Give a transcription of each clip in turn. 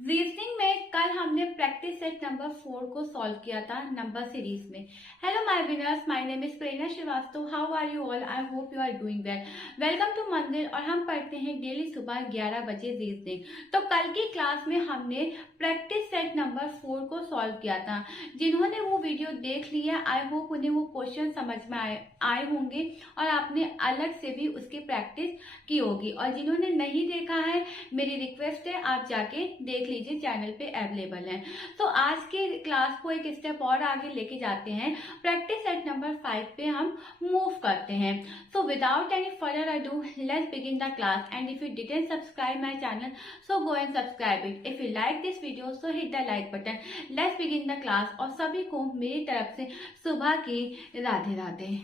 Reasoning में कल हमने प्रैक्टिस सेट नंबर 4 को सॉल्व किया था नंबर सीरीज में। Hello my winners, my name is Prerna Srivastava. How are you all? I hope you are doing well. Welcome to Mandir. और हम पढ़ते हैं डेली सुबह 11 बजे रीजनिंग। तो कल की क्लास में हमने प्रैक्टिस सेट नंबर 4 को सॉल्व किया था। जिन्होंने वो वीडियो देख लिया, आई होप उन्हें वो क्वेश्चन समझ में आए होंगे और आपने अलग से भी उसकी प्रैक्टिस की होगी। और जिन्होंने नहीं देखा है, मेरी रिक्वेस्ट है आप जाके देख लीजिए, चैनल पे अवेलेबल है। तो आज के क्लास को एक स्टेप और आगे लेके जाते हैं। प्रैक्टिस सेट नंबर 5 पे हम मूव करते हैं। So without any further ado, let's begin the class. And if you didn't subscribe my channel, so go and subscribe it. If you like this video, so hit the like button. Let's begin the class. और सभी को मेरी तरफ से सुबह की राधे राधे।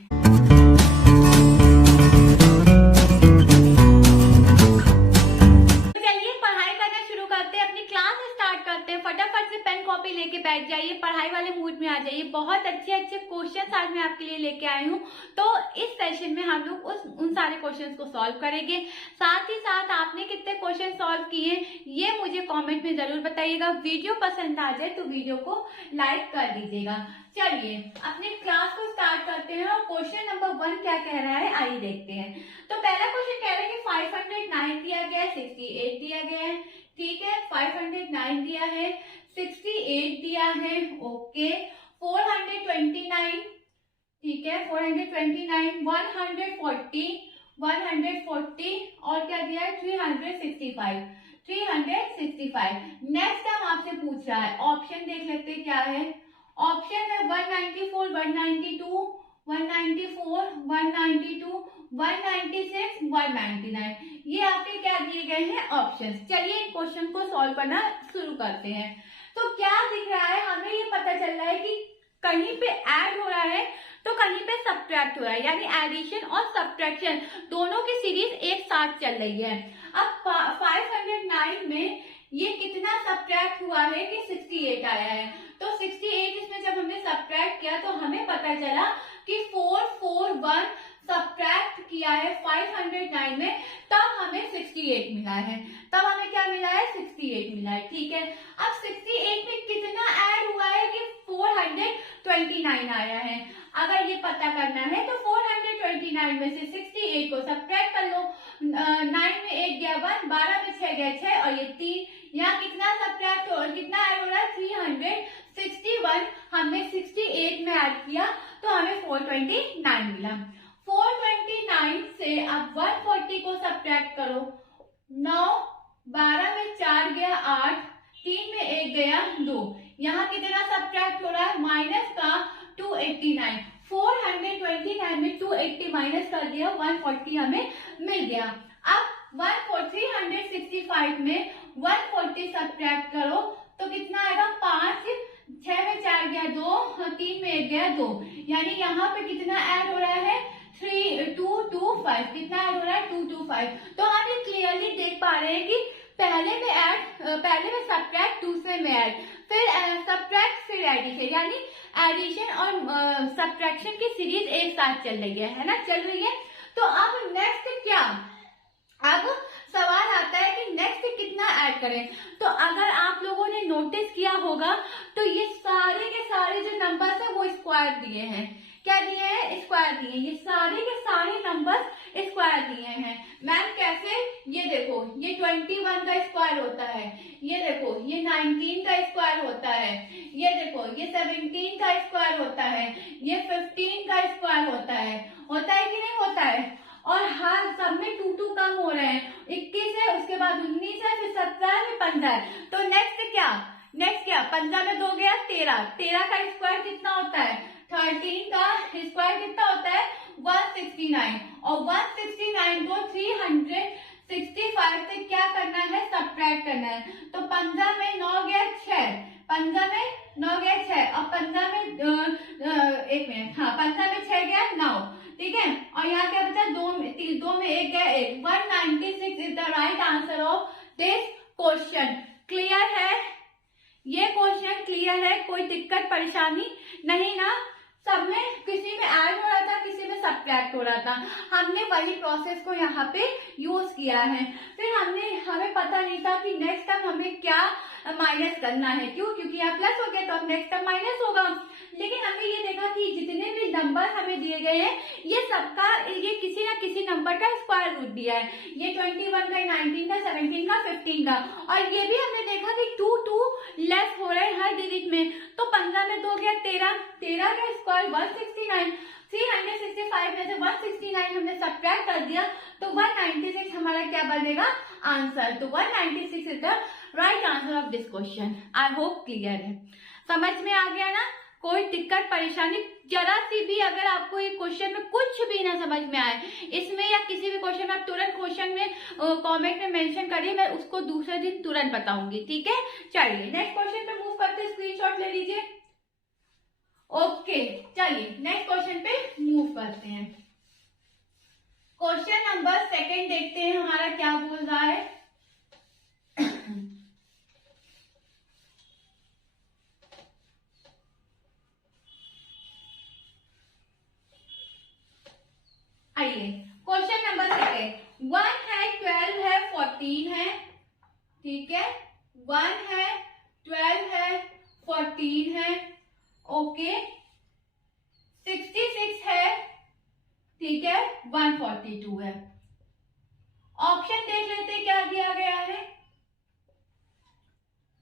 फटाफट से पेन कॉपी लेके बैठ जाइए, पढ़ाई वाले मूड में आ जाइए। बहुत अच्छे अच्छे क्वेश्चन आज मैं आपके लिए लेके आई हूँ। तो इस सेशन में हम लोग उन सारे क्वेश्चंस को सॉल्व करेंगे। साथ ही साथ आपने कितने क्वेश्चन सॉल्व किए ये मुझे कमेंट में जरूर बताइएगा। वीडियो पसंद आ जाए तो वीडियो को लाइक कर दीजिएगा। चलिए अपने क्लास को स्टार्ट करते हैं। और क्वेश्चन नंबर 1 क्या कह रहा है आइए देखते हैं। तो पहला क्वेश्चन कह रहा है कि 509 दिया गया है, 68 दिया गया है। ठीक है, 509 दिया है, 68 दिया है। ओके, 429, ठीक है, 429, 140 और क्या दिया है 365। नेक्स्ट हम आपसे पूछ रहा है, ऑप्शन देख लेते हैं क्या है। ऑप्शन है 194, 192, 194, 192, 196, 199। ये आपके क्या दिए गए हैं ऑप्शंस। चलिए इन क्वेश्चन को सॉल्व करना शुरू करते हैं। तो क्या दिख रहा है, हमें ये पता चल रहा है कि कहीं पे ऐड हो रहा है तो कहीं पे सब्ट्रैक्ट हो रहा है, यानी एडिशन और सब्ट्रैक्शन दोनों की सीरीज एक साथ चल रही है। अब 509 में ये कितना सब्ट्रैक्ट हुआ है कि 68 आया है। तो 68 इसमें जब हमने सब्ट्रैक्ट किया तो हमें पता चला कि 441 सब्ट्रैक्ट किया है 509 में, तब हमें 68 मिला है। तब हमें क्या मिला है 68 मिला है। ठीक है, अब 68 में कितना ऐड हुआ है कि 429 आया है। अगर ये पता करना है तो 429 में से 68 को सब्ट्रैक्ट कर लो। 9 में 1 गया 1, 12 में 6 गया 6 और ये 3। यहाँ कितना सब्ट्रैक्ट और कितना ऐड हो रहा है 361। हमने 68 में ऐड किया तो हमें 429 मिला। 429 से अब 140 को सब्ट्रैक्ट करो। 9, 12 में 4 गया 8, 3 में 1 गया 2। यहाँ कितना सब्ट्रैक्ट हो रहा है माइनस का 289। 429 में 280 माइनस कर दिया, 140 हमें मिल गया। अब 365 में 140 सब्ट्रैक्ट करो तो कितना आएगा 5, 6 में 4 गया 2, 3 में 1 गया 2। यानी यहाँ पे कितना ऐड हो रहा है 225। कितना ऐड हो रहा है 225। तो हम ये क्लियरली देख पा रहे हैं कि पहले में सब्ट्रैक्ट, दूसरे में ऐड, फिर सब्ट्रैक्ट, फिर एडिशन, यानी एडिशन और सब्ट्रैक्शन की सीरीज एक साथ चल रही है ना, चल रही है। तो अब नेक्स्ट क्या, अब सवाल आता है कि नेक्स्ट कितना ऐड करें। तो अगर आप लोगों ने नोटिस किया होगा तो ये सारे के सारे जो नंबर्स है वो स्क्वायर दिए हैं। क्या दिए हैं? स्क्वायर दिए। ये सारे के सारे नंबर्स स्क्वायर दिए हैं। मैम कैसे? ये देखो, ये 21 का स्क्वायर होता है, ये देखो ये 19 का स्क्वायर होता है, ये देखो ये 17 का स्क्वायर होता है, ये 15 का स्क्वायर होता है कि नहीं होता है। और हर सब में 2 2 कम हो रहे हैं। 21 है, उसके बाद 19 है, फिर 17 है, फिर 15 है। तो नेक्स्ट क्या 15 में 2 गया 13। 13 का स्क्वायर कितना होता है 13 का स्क्वायर कितना होता है 169। और 169 को 365 से क्या करना है सब्ट्रैक्ट करना है। तो 15 में 9 गया 6, 15 में 9 गया 6 और 15 में 15 में 6 गया 9। ठीक है, और यहाँ क्या बचा 2 में 1 गया 1। 196 is the right answer of this question. Clear है? ये क्वेश्चन क्लियर है? कोई दिक्कत परेशानी नहीं ना? सब में किसी में ऐड हो रहा था, किसी में सब्ट्रैक्ट हो रहा था। हमने वही प्रोसेस को यहाँ पे यूज किया है। फिर हमें पता नहीं था कि नेक्स्ट टाइम हमें क्या माइनस करना है। क्यों? क्योंकि यहाँ प्लस हो गया तो अब नेक्स्ट टर्म माइनस होगा। लेकिन हमने ये देखा कि जितने भी नंबर हमें दिए गए हैं ये सबका ये किसी ना किसी नंबर का स्क्वायर रूट दिया है। ये 21 का, 19 का, 17 का, 15 का, और ये भी हमने देखा कि 2 लेस हो रहे हैं हर डिजिट में। तो 15 में 2 गया 13, 13 का स्क्वायर 169, 365 में से 169 हमने सब्ट्रैक्ट कर दिया तो 196 हमारा क्या बनेगा? आंसर। तो 196 is the right answer of this question. I hope clear है, समझ में आ गया ना? कोई दिक्कत परेशानी जरा सी भी अगर आपको ये क्वेश्चन में कुछ भी ना समझ में आए इसमें या किसी भी क्वेश्चन में, आप तुरंत क्वेश्चन में कमेंट में मेंशन करिए, मैं उसको दूसरे दिन तुरंत बताऊंगी। ठीक है, चलिए नेक्स्ट क्वेश्चन पे मूव करते हैं। स्क्रीनशॉट ले लीजिए। ओके, चलिए नेक्स्ट क्वेश्चन पे मूव करते हैं। क्वेश्चन नंबर 2 देखते हैं हमारा क्या बोल रहा है। आइए क्वेश्चन नंबर 2, 1 है, 12 है, 14 है। ठीक है, 1 है, 12 है, 14 है, ओके, 66 है, ठीक है, 142 है। ऑप्शन देख लेते हैं क्या दिया गया है।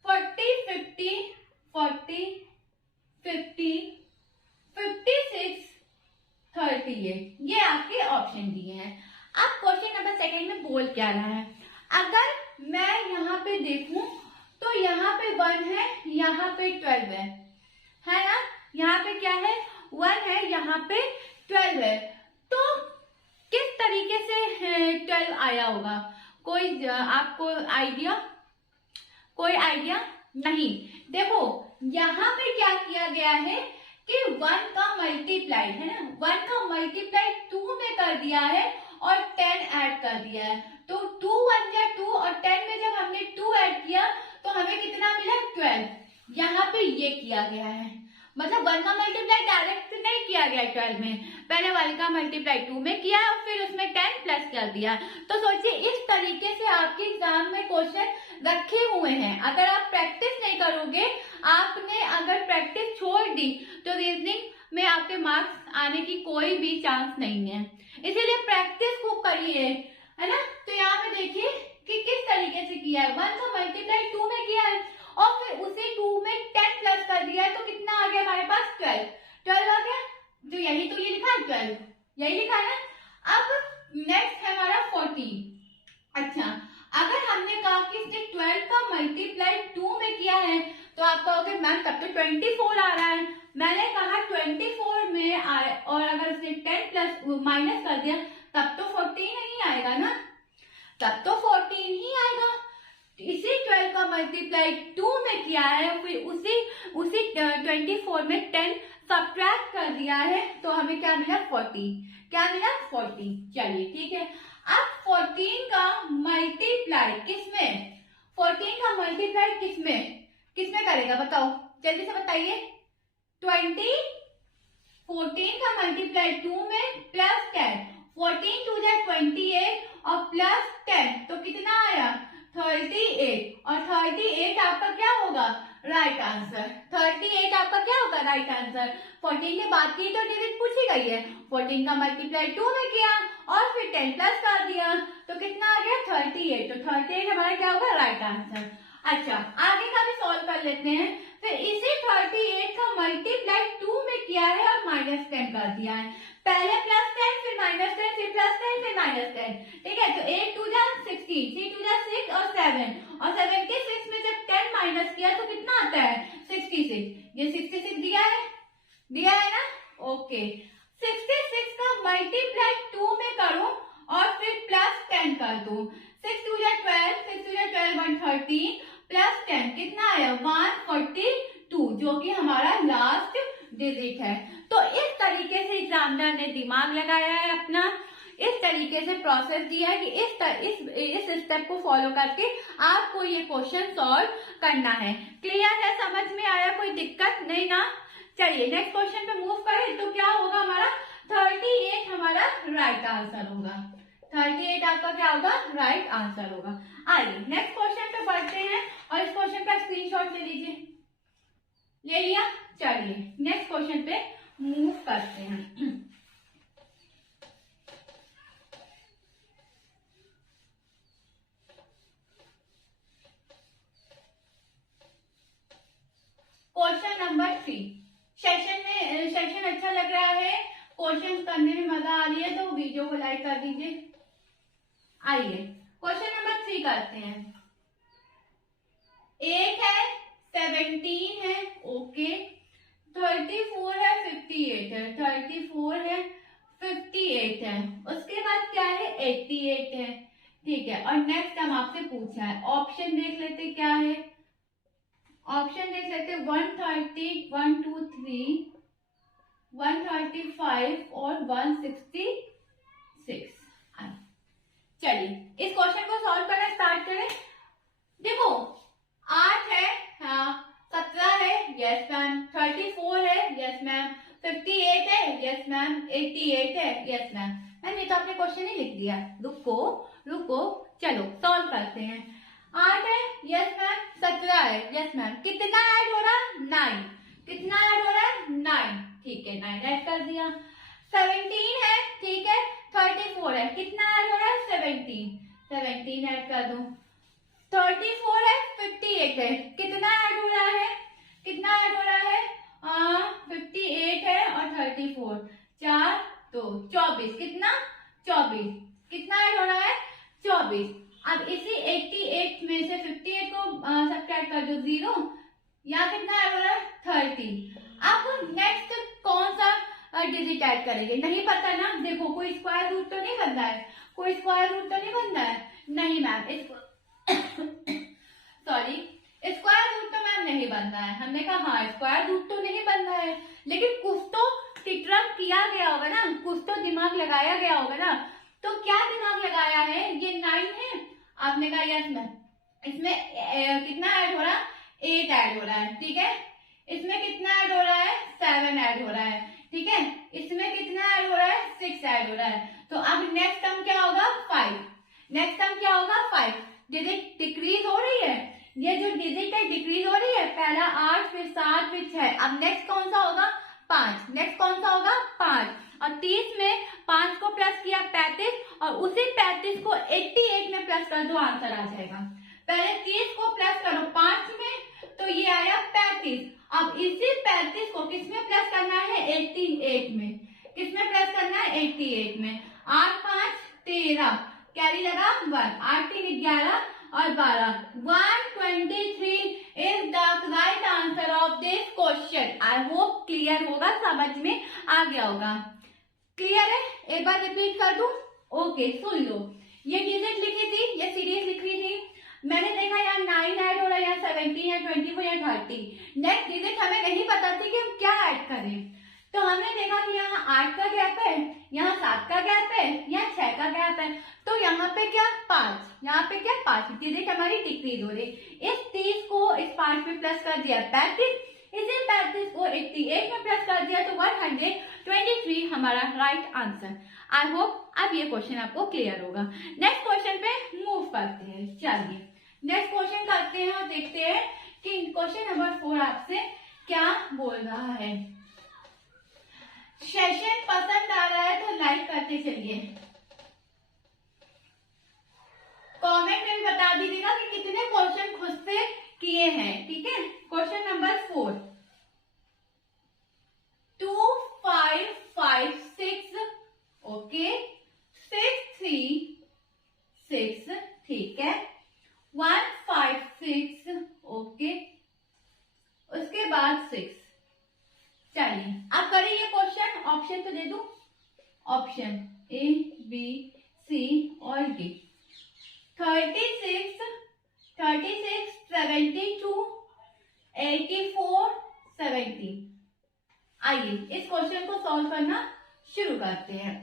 40, 50, 40, 50, 56, 38, ये आपके ऑप्शन दिए हैं। अब क्वेश्चन नंबर 2 में बोल क्या रहा है? अगर मैं यहाँ पे देखूं तो यहाँ पे 1 है, यहाँ पे 12 है ना? यहाँ पे क्या है? 1 है, यहाँ पे 12 है। तो किस तरीके से 12 आया होगा? कोई आपको आइडिया? कोई आइडिया नहीं। देखो यहाँ पे क्या किया गया है कि 1 का मल्टीप्लाई है ना, 1 का मल्टीप्लाई 2 में कर दिया है और 10 ऐड कर दिया है। तो 2 1 या 2 और 10 में जब हमने 2 ऐड किया तो हमें कितना मिला? 12। यहाँ पे ये किया गया है, मतलब 1 का मल्टीप्लाई डायरेक्ट नहीं किया गया 12 में, पहले 1 का मल्टीप्लाई 2 में किया और फिर उसमें 10 प्लस कर दिया। तो सोचिए इस तरीके से आपके एग्जाम में क्वेश्चन रखे हुए हैं। अगर आप प्रैक्टिस नहीं करोगे, आपने अगर प्रैक्टिस छोड़ दी तो रीजनिंग में आपके मार्क्स आने की कोई भी चांस नहीं है। इसीलिए प्रैक्टिस खूब करिए, है ना? तो यहाँ पे देखिए कि किस तरीके से किया है। 1 का मल्टीप्लाई 2 में किया है और फिर उसी 2 में 10 प्लस कर दिया है तो कितना आ गया हमारे पास? 12 आ गया। तो यही तो ये लिखा है 12, यही लिखा है। अब नेक्स्ट है हमारा 14। अच्छा, अगर हमने कहा कि इसने 12 का मल्टीप्लाई 2 में किया है तो आप कहोगे मैम तब तो 24 आ रहा है। मैंने कहा 24 में आए और अगर उसने 10 प्लस माइनस कर दिया तब तो 14 नहीं आएगा ना, तब तो 14 ही आएगा। इसी 12 का मल्टीप्लाई 2 में किया है, फिर उसी 24 में 10 सब्ट्रैक्ट कर दिया है तो हमें क्या मिला? 40। क्या मिला? 40। चलिए ठीक है, अब 14 का मल्टीप्लाई किसमें? 14 का मल्टीप्लाई किसमें करेगा बताओ, जल्दी से बताइए। 14 का मल्टीप्लाई 2 में प्लस 10, 14 2 जा 28 और प्लस 10 तो कितना आया? 38। और 38 आपका क्या होगा? Right answer. 38 आपका क्या होगा? Right answer. 14 के बाद की तो डिजिट पूछी गई है, 14 का मल्टीप्लाई 2 में किया और फिर 10 प्लस कर दिया तो कितना आ गया? 38। तो 38 हमारा क्या होगा? Right answer. अच्छा, आगे का भी सॉल्व कर लेते हैं। फिर इसी 38 का मल्टीप्लाई 2 में किया है और माइनस 10 कर दिया है। पहले प्लस 10 फिर माइनस 10 फिर प्लस 10 फिर माइनस 10। ठीक है, तो 8 2 जा 16, 3 2 जा 6 और 7 और 7 के 6 में जब 10 माइनस किया तो कितना आता है? 66। ये 66 दिया है ना? ओके, 66 का मल्टीप्लाई 2 में करो और फिर प्लस 10 कर दो। 6 2 जा 12, 6 2 जा 12 130 प्लस 10 कितना आया? 142, जो कि हमारा लास्ट डिजिट है। तो इस तरीके से एग्जामिनर ने दिमाग लगाया है अपना, इस तरीके से प्रोसेस दिया है कि इस स्टेप को फॉलो करके आपको ये क्वेश्चन सॉल्व करना है। क्लियर है? समझ में आया? कोई दिक्कत नहीं ना? चलिए नेक्स्ट क्वेश्चन पे मूव करें तो क्या होगा हमारा? 38 हमारा राइट आंसर होगा। 38 आपका क्या होगा, राइट आंसर होगा। आइए नेक्स्ट क्वेश्चन पे बढ़ते हैं और इस क्वेश्चन का स्क्रीनशॉट ले लीजिए। ले लिया, चलिए नेक्स्ट क्वेश्चन पे मूव करते हैं। Question number 3। सेशन अच्छा लग रहा है, क्वेश्चन करने में मजा आ रही है तो वीडियो को लाइक कर दीजिए। आइए क्वेश्चन नंबर 3 करते हैं। 8 है, 17 है, ओके, 34 है, 58 है, 34 है, 58 है, उसके बाद क्या है, 88 है, ठीक है। और नेक्स्ट हम आपसे पूछा है, ऑप्शन देख लेते क्या है, ऑप्शन देख लेते 130, 123, 135 और 166। चलिए इस क्वेश्चन को सॉल्व करना स्टार्ट करें। देखो 8 है, हाँ, 17 है, यस मैम, 34 है, यस मैम, 58 है, यस मैम, 88 है, यस मैम। मैम ये तो आपने क्वेश्चन ही लिख दिया, रुको रुको, चलो सॉल्व करते हैं। 8 है, यस मैम, 17 है, यस मैम, कितना ऐड हो रहा है, 9, कितना ऐड हो रहा है, 9, ठीक है, 9 ऐड कर दिया। 17 है, ठीक है, 34 है, कितना ऐड हो रहा है, 17, 17 ऐड कर दो। 34 है, 58 है, कितना ऐड हो रहा है, कितना ऐड हो रहा है, 58 है और 34, 4 2 24, कितना, 24, कितना ऐड हो रहा है, 24। अब इसी 88 में से 58 को सब्ट्रैक्ट कर दो, 0, यहाँ कितना ऐड हो रहा है, 30। अब नेक्स्ट कौन सा डिजिट ऐड करेंगे, नहीं पता ना, देखो कोई स्क्वायर रूट तो नहीं बन रहा है, कोई स्क्वायर रूट तो नहीं बन रहा है, नहीं मैम, इसको सॉरी, स्क्वायर रूट तो मैम नहीं बन रहा है। हमने कहा हाँ स्क्वायर रूट तो नहीं बन रहा है, लेकिन कुछ तो टिट्रम किया गया होगा ना, कुछ तो दिमाग लगाया गया होगा ना। तो क्या दिमाग लगाया है, ये 9 है, आपने कहा यस मैम, इसमें कितना ऐड हो रहा है, 8 ऐड हो रहा है, ठीक है, इसमें कितना ऐड हो रहा है, 7 ऐड हो रहा है, ठीक है, इसमें कितना ऐड हो रहा है, 6 ऐड हो रहा है। तो अब नेक्स्ट टर्म क्या होगा, 5, नेक्स्ट टर्म क्या होगा, 5। डिजिट डिक्रीज हो रही है, ये जो डिजिट है डिक्रीज हो रही है, पहला 8, फिर 7, फिर 6, अब नेक्स्ट कौन सा होगा, 5, नेक्स्ट कौन सा होगा, 5, और 30 में 5 को प्लस किया 35, और उसी 35 को 88 में प्लस कर दो, आंसर आ जाएगा। पहले 30 को प्लस करो 5 में, तो ये आया 35। अब इसी 35 को किसमें प्लस करना है, 88 में, किसमें प्लस करना है, 88 में। 8 5 13, कैरी लगा 1, 8 3 11 और 12, 123 is the right answer of this question. I hope clear होगा, समझ में आ गया होगा। क्लियर है, एक बार रिपीट कर दूं, ओके सुन लो। ये डिजिट लिखी थी, ये सीरीज लिखी थी, मैंने देखा यहाँ 9 ऐड हो रहा है, यहाँ 17 या 24 या 30। नेक्स्ट डिजिट हमें नहीं पता थी कि हम क्या ऐड करें, तो हमने देखा कि यहाँ 8 का गैप है, यहाँ 7 का गैप है, यहाँ 6 का गैप है, तो यहाँ पे क्या 5, यहाँ पे क्या 5, डिजिट हमारी डिक्रीज हो रही। इस 30 को इस 5 में प्लस कर दिया 35, इसी 35 को 88 में प्लस कर दिया, तो 123 हमारा राइट आंसर। आई होप अब ये क्वेश्चन आपको क्लियर होगा। नेक्स्ट क्वेश्चन पे मूव करते हैं, चलिए नेक्स्ट क्वेश्चन करते हैं और देखते हैं कि क्वेश्चन नंबर 4 आपसे क्या बोल रहा है। सेशन पसंद आ रहा है तो लाइक करते चलिए, कमेंट में भी बता दीजिएगा कि कितने क्वेश्चन खुद से किए हैं, ठीक है। क्वेश्चन नंबर 4, 2 5 5 6, ओके, 6 3 6, ठीक है, 1 5 6, ओके, उसके बाद 6। चलिए अब करिए ये क्वेश्चन, ऑप्शन तो दे दूं, ऑप्शन ए बी सी और डी। 36 72 84 70। आइए इस क्वेश्चन को सॉल्व करना शुरू करते हैं।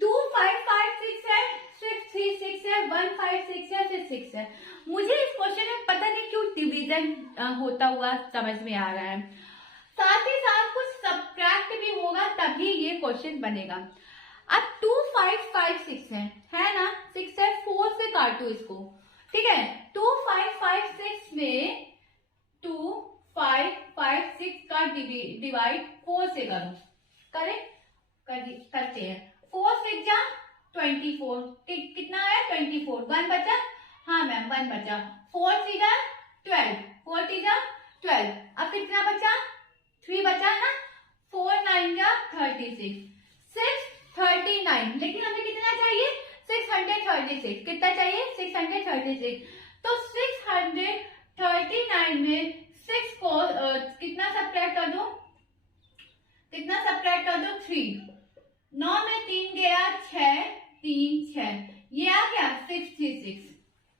2 5 5 6 है, 6 3 6 है, 1 5 6 है, फिर 6 है। मुझे इस क्वेश्चन में पता नहीं क्यों डिवीजन होता हुआ समझ में आ रहा है, साथ ही साथ कुछ सब्ट्रैक्ट भी होगा तभी ये क्वेश्चन बनेगा। अब 2 5 5 6 है ना, 6 है, 4 से काटो इसको, ठीक है। 2 5 5 6 में 2 5 5 6 का डिवाइड 4 से करो, करते हैं। 4 6 जा 24, कितना है 24, 1 बचा, हाँ मैम 1 बचा। 4 3 जा 12, 4 3 जा 12, अब कितना बचा, 3 बचा ना, 4 9 जा 36, 6 39, लेकिन हमें कितना चाहिए 636, कितना चाहिए 636, तो 639 में 6 को कितना सब्ट्रैक्ट कर दो, 3, 9 में 3 गया 6, 3 6, ये आ गया 636,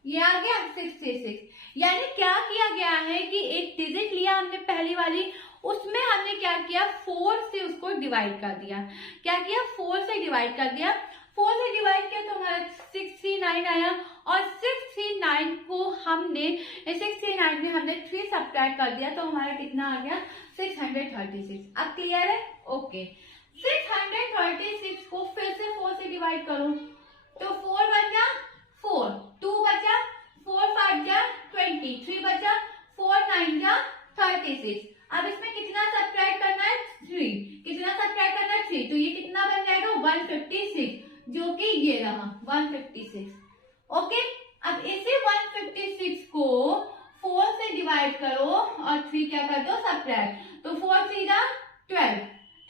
ये आ गया 636। यानी क्या किया गया है कि एक डिजिट लिया हमने पहली वाली, उसमें हमने क्या किया 4 से उसको डिवाइड कर दिया, क्या किया 4 से डिवाइड कर दिया, 4 से डिवाइड किया तो हमारा 639 आया, और 639 को हमने 639 में हमने 3 सब्ट्रैक्ट कर दिया, तो हमारा कितना आ गया 636। अब क्लियर है, ओके। 636 को फिर से 4 से डिवाइड करो, तो 4 बचा 4, 2 बचा, 4 5 जा 20, 3 बचा, 4 9 जा 36। अब इसमें कितना सब्ट्रैक्ट करना है 3, कितना सब्ट्रैक्ट करना है 3, तो ये कितना बन जाएगा 156, जो कि ये रहा 156, ओके। अब इसी 156 को 4 से डिवाइड करो और 3 क्या कर दो सब्ट्रैक्ट, तो 4 3 जा 12,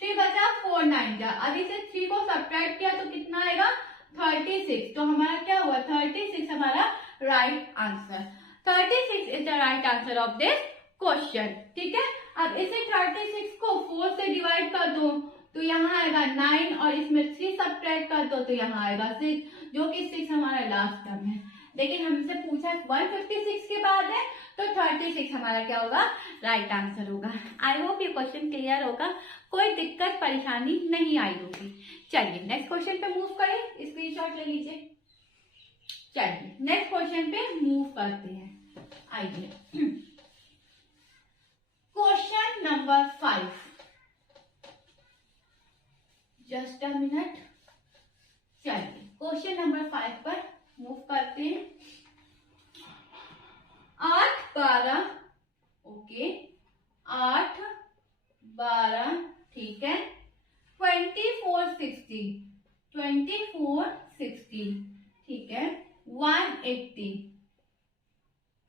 3 बचा, 4 9 जा, अब इसे 3 को सब्ट्रैक्ट किया तो कितना आएगा 36, तो हमारा क्या हुआ 36 हमारा right answer, 36 is the right answer of this question, ठीक है। अब इसे 36 को 4 से डिवाइड कर दो, तो यहाँ आएगा 9 और इसमें 3 सब्ट्रैक्ट कर दो, तो यहाँ आएगा 6, जो कि 6 हमारा लास्ट टर्म है। लेकिन हमसे पूछा 156 के बाद है, तो 36 हमारा क्या होगा राइट आंसर होगा। आई होप ये क्वेश्चन क्लियर होगा, कोई दिक्कत परेशानी नहीं आई होगी। चलिए नेक्स्ट क्वेश्चन पे मूव करें, स्क्रीनशॉट ले लीजिए। चलिए नेक्स्ट क्वेश्चन पे मूव करते हैं, आइए। Question number 5, just a minute. चलिए क्वेश्चन नंबर 5 पर मूव करते हैं। 8 12, ओके 8 12, ठीक है। 24 60, 24 60, ठीक है। 180,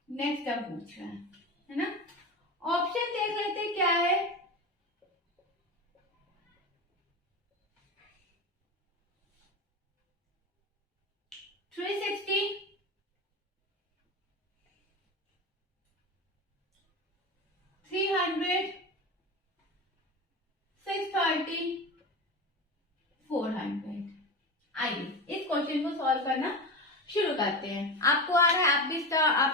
नेक्स्ट अब पूछ रहा है ना। ऑप्शन देख लेते क्या है, थ्री 360, 300, 630, 400। आइए इस क्वेश्चन को सॉल्व करना शुरू करते हैं। आपको आ रहा है, आप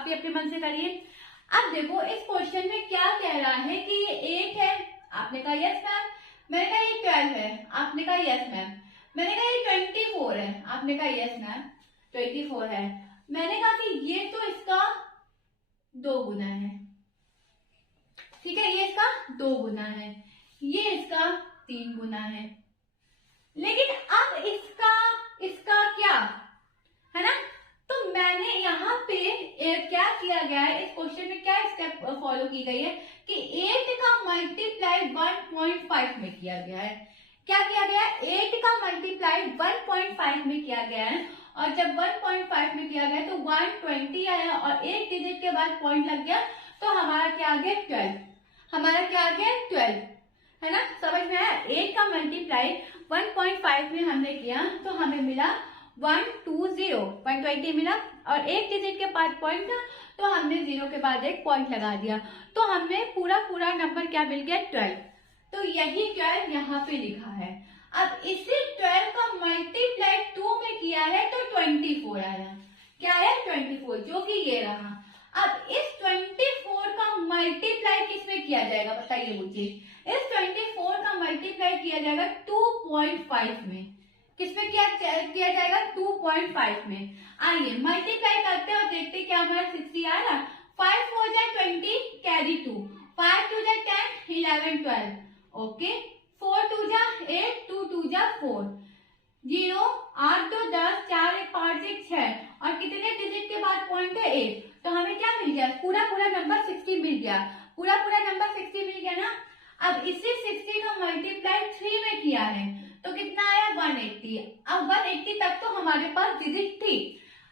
भी अपने मन से करिए। अब देखो इस क्वेश्चन में क्या कह रहा है कि ये 8 है, आपने कहा यस मैम, मैंने कहा ये 12 है, आपने कहा यस मैम, मैंने कहा ये 24 है, आपने कहा यस मैम 24 है, मैंने कहा कि ये तो इसका 2 गुना है, ठीक है, ये इसका 2 गुना है, ये इसका 3 गुना है। लेकिन अब इसका क्या है ना, तो मैंने यहाँ पे क्या किया गया है, इस क्वेश्चन में क्या स्टेप फॉलो की गई है कि 8 का मल्टीप्लाई 1.5 में किया गया है। क्या किया गया है, 8 का मल्टीप्लाई 1.5 में किया गया है, और जब 1.5 में किया गया तो 120 आया और एक डिजिट के बाद पॉइंट लग गया, तो हमारा क्या आ गया 12, हमारा क्या आ गया 12, है ना, समझ में आया। 8 का मल्टीप्लाई 1.5 में हमने किया तो हमें मिला 120, 120 मिला, और एक डिजिट के बाद पॉइंट था तो हमने 0 के बाद एक पॉइंट लगा दिया, तो हमें पूरा नंबर क्या मिल गया 12, तो यही 12 यहाँ पे लिखा है। अब इसी 12 का मल्टीप्लाई 2 में किया है तो 24 आया, क्या है 24, जो कि ये रहा। अब इस 24 का मल्टीप्लाई किस में किया जाएगा बताइए मुझे, इस 24 का मल्टीप्लाई किया जाएगा 2.5 में, किसमें किया जाएगा 2.5 में। आइए मल्टीप्लाई करते हैं और देखते क्या हमारा 60 आ रहा, 5 4 जा 20 कैरी 2, 5 2 जा 10 11 12, ओके, 4 2 जा 8 2 2 जा 4, 0, 8 2 10, 4 1 5 1 6 और कितने डिजिट के बाद पॉइंट है 8, तो हमें क्या मिल गया, पूरा नंबर 60 मिल गया, पूरा नंबर 60 मिल गया ना। अब इसी 60 का मल्टीप्लाई 3 में किया है तो कितना आया 180। अब 180 तक तो हमारे पास डिजिट थी।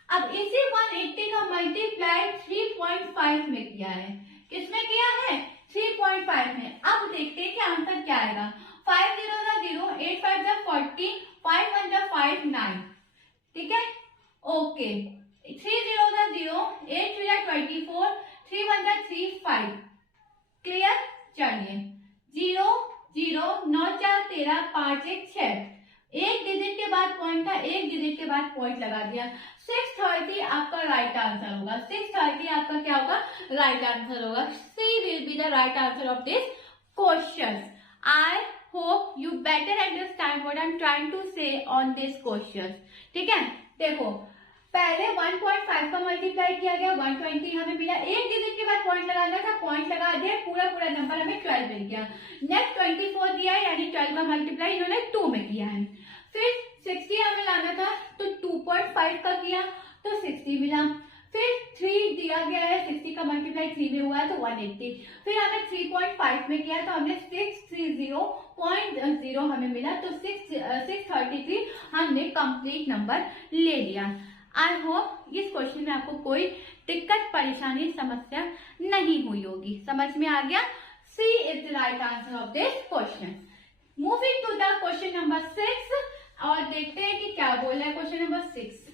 अब इसी 180 का मल्टीप्लाई 3.5 में किया है, किसमें किया है 3.5 में। अब देखते हैं कि आंसर क्या आएगा। 5 0 0, 8 5 40, 5 1 5 9, ठीक है ओके। 3 0 0, 8 3 24, 3 1 3 5, क्लियर। चलिए 0 0 9 4 13 5 1 6, एक डिजिट के बाद पॉइंट था, एक डिजिट के बाद पॉइंट लगा दिया। 630 आपका राइट आंसर होगा, 630 आपका क्या होगा राइट आंसर होगा। C will be the right answer of this question. I hope you better understand what I am trying to say on this question, ठीक है। देखो पहले 1.5 का मल्टीप्लाई किया गया, 120 हमें मिला, एक डिजिट के बाद पॉइंट लगाना था, पॉइंट लगा दिया, पूरा नंबर हमें 12 मिल गया। नेक्स्ट 24 दिया है, यानी 12 का मल्टीप्लाई इन्होंने 2 में किया है। फिर 60 हमें लाना था तो 2.5 का किया तो 60 मिला। फिर 3 दिया गया है, 60 का मल्टीप्लाई 3 में हुआ है तो 180। फिर हमने 3.5 में किया तो हमने 630.0 हमें मिला, तो 633 हमने कंप्लीट नंबर ले लिया। आई होप इस क्वेश्चन में आपको कोई दिक्कत परेशानी समस्या नहीं हुई होगी, समझ में आ गया। C is the right answer of this question. Moving to the question number 6 और देखते हैं कि क्या बोल रहा है क्वेश्चन नंबर 6।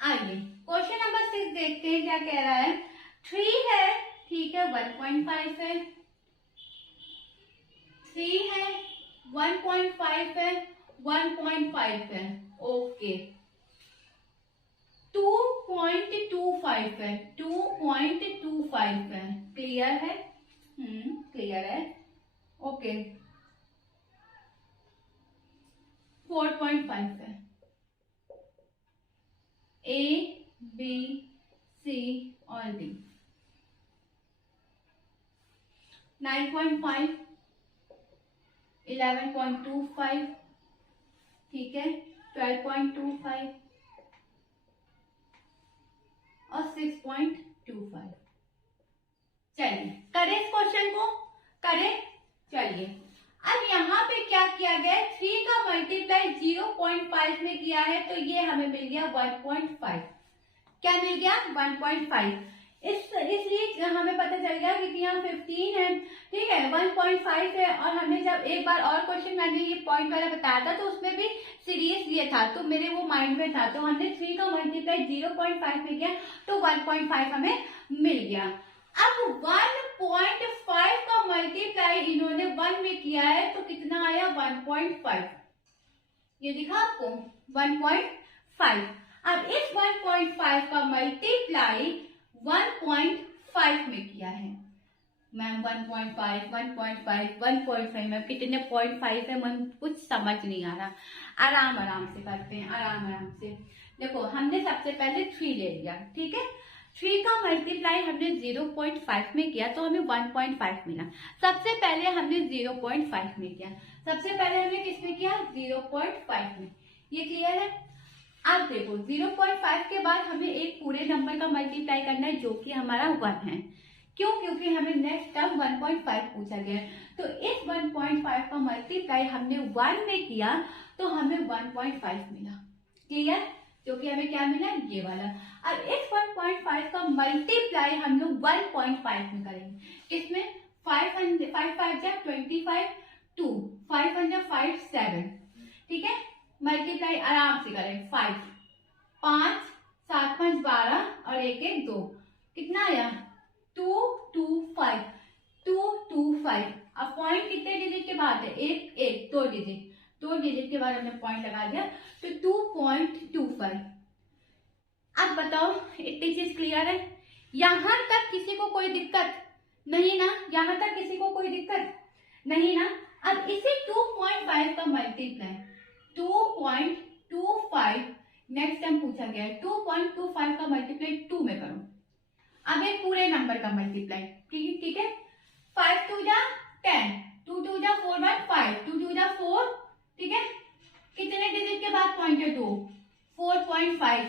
आइए क्वेश्चन नंबर 6 देखते हैं क्या कह रहा है। 3 है, ठीक है, 1.5 है, 3 है, 1.5 है, 1.5 है, ओके। 2.25 है, 2.25 है, क्लियर है, क्लियर है, ओके। 4.5 है, A, B, C और D। 9.5, 11.25, ठीक है, 12.25 और 6.25। चलिए करें इस क्वेश्चन को, करें। चलिए अब यहाँ पे क्या किया गया, 3 का मल्टीप्लाई 0.5 में किया है तो ये हमें मिल गया 1.5। क्या मिल गया 1.5। इसलिए हमें पता चल गया कि यहाँ 15 है, ठीक है, 1.5 है। और हमने जब एक बार और क्वेश्चन मैंने ये पॉइंट वाला बताया था तो उसमें भी सीरीज ये था तो मेरे वो माइंड में था, तो हमने 3 का मल्टीप्लाई 0.5 में किया तो 1.5 हमें मिल गया। अब 1.5 का मल्टीप्लाई इन्होंने 1 में किया है तो कितना आया 1.5, ये दिखा आपको 1.5। अब इस 1.5 का मल्टीप्लाई 1.5 में किया है मैम, 1.5 1.5 1.5 मैम, कितने 0.5 है मैम, कुछ समझ नहीं आ रहा। आराम आराम से करते हैं, आराम आराम से। देखो हमने सबसे पहले 3 ले लिया, ठीक है, 3 का मल्टीप्लाई हमने 0.5 में किया तो हमें 1.5 मिला। सबसे पहले हमने 0.5 में किया, सबसे पहले हमने किसमें किया 0.5 में, ये क्लियर है। अब देखो 0.5 के बाद हमें एक पूरे नंबर का मल्टीप्लाई करना है जो कि हमारा 1 है। क्यों, क्योंकि हमें नेक्स्ट टर्म 1.5 पूछा गया है, तो इस 1.5 का मल्टीप्लाई हमने 1 में किया तो हमें 1.5 मिला, क्लियर, जो कि हमें क्या मिला ये वाला। अब इस 1.5 का मल्टीप्लाई हम लोग 1.5 में करेंगे, किसमें 5 5 जा 25, 2 5 5 7, ठीक है, मल्टीप्लाई आराम से करें। 5 5 7 5 12 और 1 1 2, कितना आया 2 2 5 2 2 5। अब पॉइंट कितने डिजिट के बाद है, 1 1 2 डिजिट, 2 डिजिट के बाद हमने पॉइंट लगा दिया तो 2.25। अब बताओ इतनी चीज क्लियर है, यहां तक किसी को कोई दिक्कत नहीं ना, यहां तक किसी को कोई दिक्कत नहीं ना। अब इसी 2.5 का मल्टीप्लाई 2.25 नेक्स्ट टाइम पूछा गया है 2.25 का मल्टीप्लाई 2 में करो। अब एक पूरे नंबर का मल्टीप्लाई, ठीक है। 5 2 जा 10, 2 2 जा 4 1 5, 2 2 जा 4, ठीक है। कितने डिजिट के बाद पॉइंट है 2, 4.5,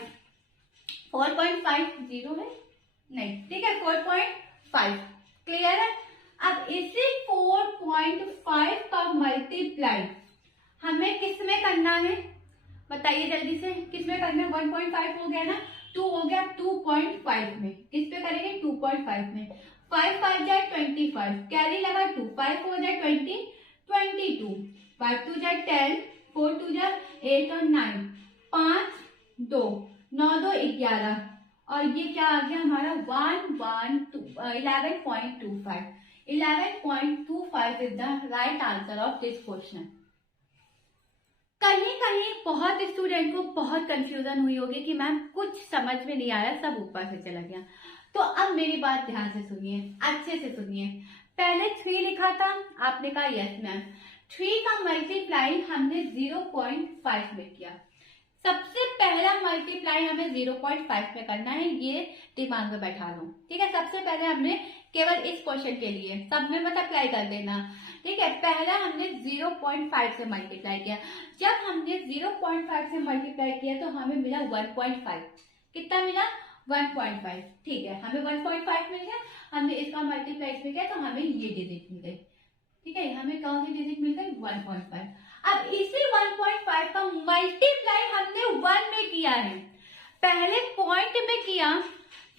4.5 जीरो है नहीं, ठीक है 4.5, क्लियर है। अब इसी 4.5 का मल्टीप्लाई हमें किस में करना है बताइए जल्दी से, किस में करना है। 1.5 हो गया ना, 2 हो गया, 2.5 में, किस पे करेंगे 2.5 में। 5 5 जाए 25, कैरी लगा 2, 5 4 जाए 20, 22, 5 2 जाए 10, 4 2 जाए 8 और 9, 5 2 9 2 11, और ये क्या आ गया हमारा 11.25, 11.25 is the right answer of this question. कहीं कहीं बहुत स्टूडेंट को बहुत कंफ्यूजन हुई होगी कि मैम कुछ समझ में नहीं आया, सब ऊपर से चला गया। तो अब मेरी बात ध्यान से सुनिए, अच्छे से सुनिए। पहले 3 लिखा था, आपने कहा यस मैम, 3 का मल्टीप्लाई हमने 0.5 में किया। सबसे पहला मल्टीप्लाई हमें 0.5 में करना है, ये दिमाग में बैठा लो, ठीक है। सबसे पहले हमने केवल इस क्वेश्चन के लिए सब में मल्टीप्लाई कर देना, ठीक है। पहला हमने 0.5 से मल्टीप्लाई किया। जब हमने 0.5 से मल्टीप्लाई किया तो हमें मिला 1.5। कितना मिला 1.5, ठीक है। हमें 1.5 मिल गया, हमने इसका मल्टीप्लाई इसमें किया तो हमें ये डिजिट मिल गई, ठीक है। हमें कौन सी डिजिट मिल गई 1.5। अब इसी 1.5 का मल्टीप्लाई हमने 1 में किया है। पहले पॉइंट में किया,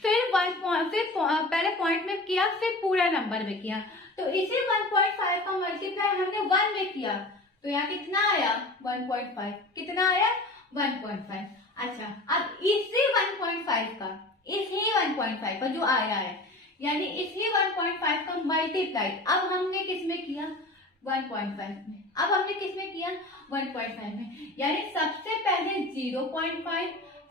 फिर पहले पॉइंट में किया, फिर पूरा नंबर में किया। तो इसी 1.5 का मल्टीप्लाई हमने 1 में किया, तो यहाँ कितना आया 1.5, कितना आया 1.5। अच्छा, अब इसी 1.5 का, इसी 1.5 का जो आया है, यानी इसी 1.5 का मल्टीप्लाई अब हमने किस में किया 1.5 में। अब हमने किस में किया 1.5 में, यानी सबसे पहले 0.5,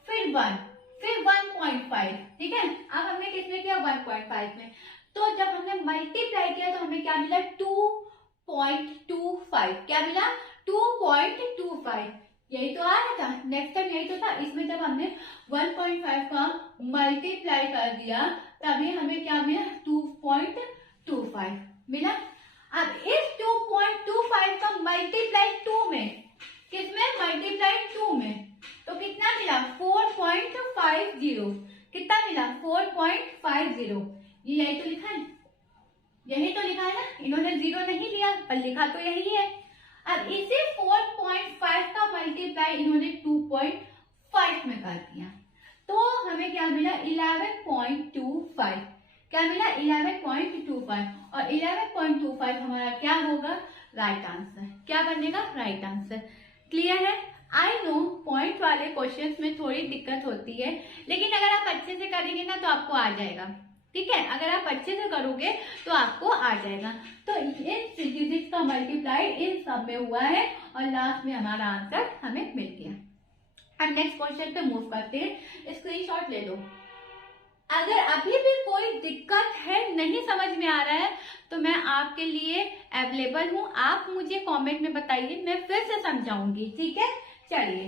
फिर 1, फिर 1.5, ठीक है। अब हमने किस में किया 1.5 में। तो जब हमने मल्टीप्लाई किया तो हमें क्या मिला 2.25, क्या मिला 2.25, यही तो आ रहा था। नेक्स्ट टाइम यही तो था। इसमें जब हमने 1.5 का मल्टीप्लाई कर दिया तभी हमें क्या मिला 2.25 मिला। अब इस 2.25 का मल्टीप्लाई 2 में, किसमें मल्टीप्लाई 2 में, तो कितना मिला 4.50, कितना मिला 4.50। ये यही तो लिखा है, यही तो लिखा है ना, इन्होंने 0 नहीं लिया पर लिखा तो यही है। अब इसी 4.5 का मल्टीप्लाई इन्होंने 2.5 में कर दिया, तो हमें क्या मिला 11.25, क्या मिला 11.25, और 11.25 हमारा क्या होगा राइट आंसर, क्या बनेगा राइट आंसर। क्लियर है। आई नो पॉइंट वाले क्वेश्चंस में थोड़ी दिक्कत होती है, लेकिन अगर आप अच्छे से करेंगे ना तो आपको आ जाएगा, ठीक है। अगर आप अच्छे से करोगे तो आपको आ जाएगा। तो इन डिजिट का मल्टीप्लाई इन सब में हुआ है और लास्ट में हमारा आंसर हमें मिल गया। अब नेक्स्ट क्वेश्चन पे मूव करते हैं, स्क्रीनशॉट ले लो। अगर अभी भी कोई दिक्कत है, नहीं समझ में आ रहा है, तो मैं आपके लिए अवेलेबल हूँ। आप मुझे कमेंट में बताइए, मैं फिर से समझाऊंगी, ठीक है। चलिए,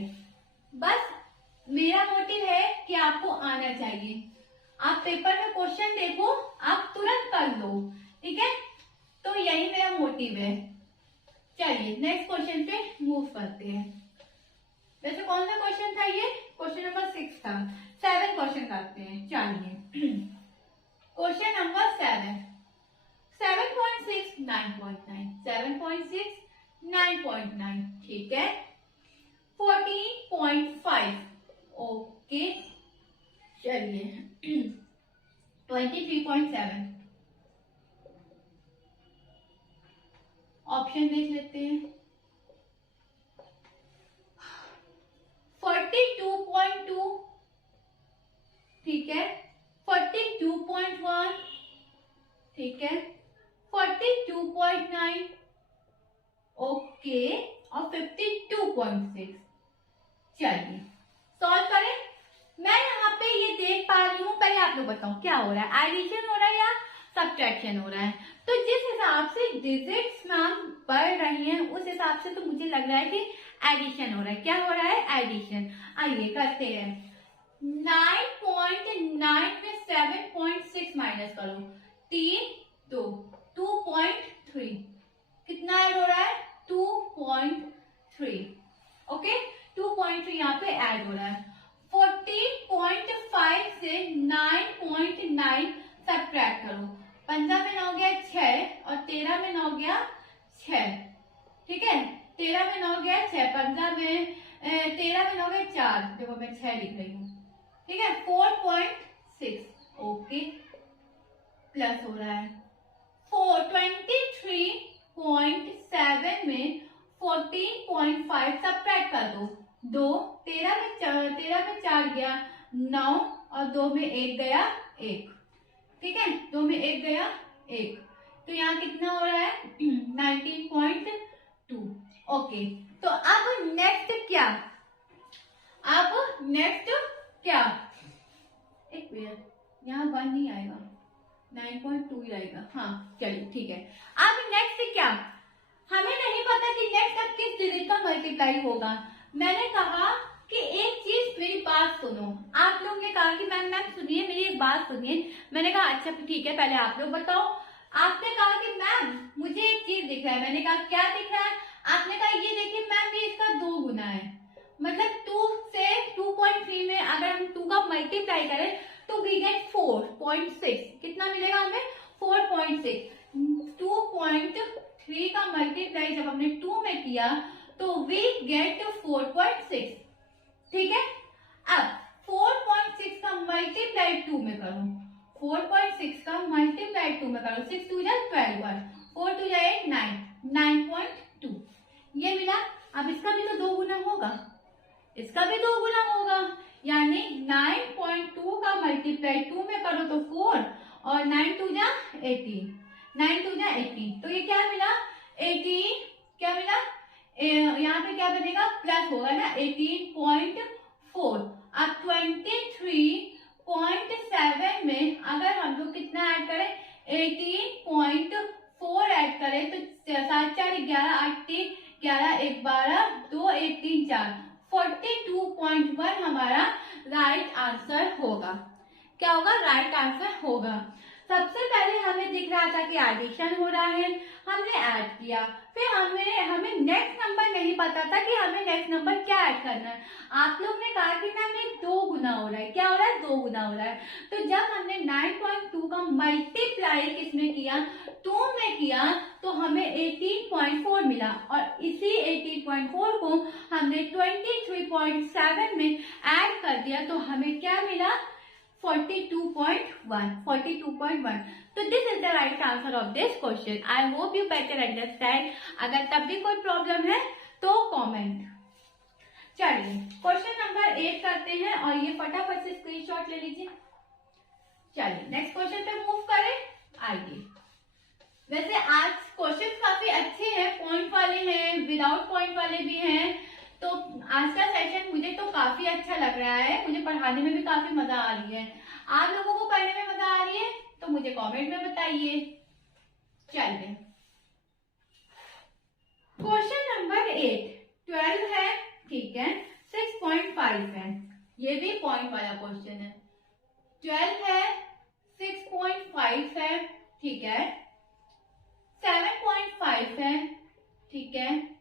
बस मेरा मोटिव है कि आपको आना चाहिए। आप पेपर में क्वेश्चन देखो, आप तुरंत कर लो, ठीक है। तो यही मेरा मोटिव है। चलिए नेक्स्ट क्वेश्चन पे मूव करते हैं। वैसे कौन सा क्वेश्चन था ये, क्वेश्चन नंबर 6 था। 7 क्वेश्चन करते हैं। चलिए क्वेश्चन नंबर 7, 7.6 9.9, 7.6 9.9, ठीक है। 14.5, ओके। चलिए 23.7, ऑप्शन देख लेते हैं। 42.2, ठीक है। 42.1, ठीक है। 42.9, ओके, और 52.6। चलिए सॉल्व करें। मैं यहाँ पे ये देख पा रही हूँ, पहले आप लोग बताओ क्या हो रहा है, एडिशन हो रहा है या सब्ट्रैक्शन हो रहा है। तो जिस हिसाब से डिजिट्स मैम पढ़ रही हैं उस हिसाब से तो मुझे लग रहा है कि एडिशन हो रहा है। क्या हो रहा है? एडिशन। आइए करते हैं। 9.9 में 7.6 माइनस करो, 3 2 2.3, कितना ऐड हो रहा है? 2.3। ओके, 2.3 यहाँ पे ऐड हो रहा है। 14.5 से 9.9 सब्ट्रैक्ट करो, 15 में 9 गया 6 और 13 में 9 गया 6, ठीक है, 13 में 9 गया 6, 15 में 13 में 9 गया 4, देखो मैं 6 लिख रही हूँ, ठीक है, 4.6। ओके, प्लस हो रहा है 23.7 में 14.5 सब्ट्रैक्ट कर दो, 2 13 में 4 गया 9 और 2 में 1 गया 1, ठीक है, 2 में 1 गया 1, तो यहाँ कितना हो रहा है? 19.2। ओके, तो अब नेक्स्ट क्या? एक मिनट, यहाँ 1 नहीं आएगा, 9.2 ही आएगा। हाँ चलिए ठीक है। अब नेक्स्ट क्या? हमें नहीं पता कि नेक्स्ट अब किस डिजिट का मल्टीप्लाई होगा। मैंने कहा कि एक चीज, मेरी बात सुनो। आप लोग ने कहा कि मैम सुनिए, मेरी एक बात सुनिए। मैंने कहा अच्छा ठीक है, पहले आप लोग बताओ। आपने कहा कि मैम मुझे एक चीज दिख रहा है। मैंने कहा क्या दिख रहा है? आपने कहा ये देखिए मैम, ये इसका 2 गुना है, मतलब 2 से 2.3 में अगर हम 2 का मल्टीप्लाई करें तो वी गेट 4.6। कितना मिलेगा हमें? 4.6। 2.3 का मल्टीप्लाई जब हमने 2 में किया तो वी गेट 4.6, ठीक है। अब 4.6 का मल्टीप्लाई 2 में करो, 4.6 का मल्टीप्लाई 2 में करो, 6 2 जा 12, 4 2 जा 8 9, 9.2 ये मिला। अब इसका भी तो 2 गुना होगा, इसका भी 2 गुना होगा, यानी 9.2 का मल्टीप्लाई 2 में करो तो 4 और 9 2 जा 18, 9 2 जा 18, तो ये क्या मिला? 18 क्या मिला? यहाँ पे क्या बनेगा? प्लस होगा ना, 18.4। अब 23.7 में अगर हम लोग कितना ऐड करें? 18.4 ऐड करें तो 7 4 11 8 3 11 1 12 2 1 3 4, 42.1 हमारा राइट आंसर होगा। क्या होगा? राइट आंसर होगा। सबसे पहले हमें दिख रहा था कि एडिशन हो रहा है, हमने ऐड किया, फिर हमें नेक्स्ट नंबर नहीं पता था कि हमें नेक्स्ट नंबर क्या ऐड करना है। आप लोग ने कहा कि मैम ये 2 गुना हो रहा है। क्या हो रहा है? 2 गुना हो रहा है। तो जब हमने 9.2 का मल्टीप्लाई किसमें किया? 2 में किया, तो हमें 18.4 मिला और इसी 18.4 को हमने 23.7 में ऐड कर दिया तो हमें क्या मिला? 42.1। So this is the right answer of this question. I hope you better understand. अगर तब भी कोई प्रॉब्लम है तो कमेंट। चलिए क्वेश्चन नंबर 8 करते हैं और ये फटाफट से स्क्रीनशॉट ले लीजिए। चलिए नेक्स्ट क्वेश्चन पे मूव करें। आइए, वैसे आज क्वेश्चन काफी अच्छे हैं, पॉइंट वाले हैं, विदाउट पॉइंट वाले भी हैं, तो आज का सेशन मुझे तो काफी अच्छा लग रहा है। मुझे पढ़ाने में भी काफी मजा आ रही है। आप लोगों को पढ़ने में मजा आ रही है तो मुझे कमेंट में बताइए। चलिए क्वेश्चन नंबर 8 12 है, ठीक है, 6.5 है, ये भी पॉइंट वाला क्वेश्चन है। 12 है, 6.5 है, ठीक है, 7.5 है, ठीक है,